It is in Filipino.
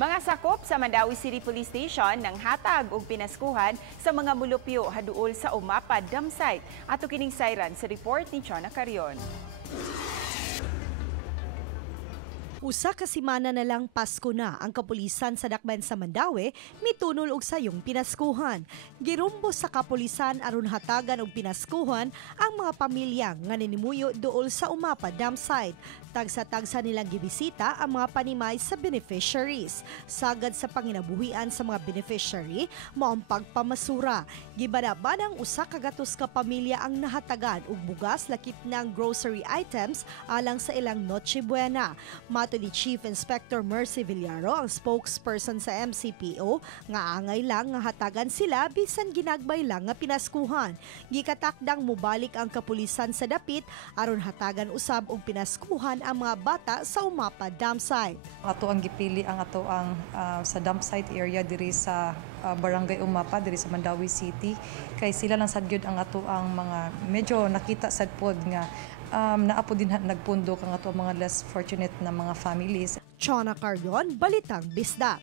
Mga sakop sa Mandawi City Police Station nang hatag og pinaskuhan sa mga mulupyo haduol sa Umapa Dam Site. Ato kining sayran sa report ni Chona Carion. Usa ka semana na lang Pasko na ang kapulisan sa Dakbayan sa Mandawi mitunol og sayong pinaskuhan. Girumbo sa kapulisan aron hatagan og pinaskuhan ang mga pamilya nga ninimuyo duol sa Umapa Dam Site. Tagsa-tagsa nilang gibisita ang mga panimay sa beneficiaries. Sagad sa panginabuhian sa mga beneficiary, mao ang pagpamasura. Gibadabanang usa ka gatos ka pamilya ang nahatagan og bugas lakip na ang grocery items alang sa ilang Noche Buena. Mato ni Chief Inspector Mercy Villaro, ang spokesperson sa MCPO, nga angay lang nga hatagan sila bisan ginagbay lang nga pinaskuhan. Gikatakdang mubalik ang kapulisan sa dapit aron hatagan usab og pinaskuhan ang mga bata sa Umapa Dam Site. Ato ang gipili ang sa dam site area diri sa Barangay Umapa diri sa Mandawi City kay sila lang sad gyud ang ato ang mga medyo nakita sad pod nga naapo din nagpundok ang ato mga less fortunate na mga families. Chona Carion, Balitang Bisdak.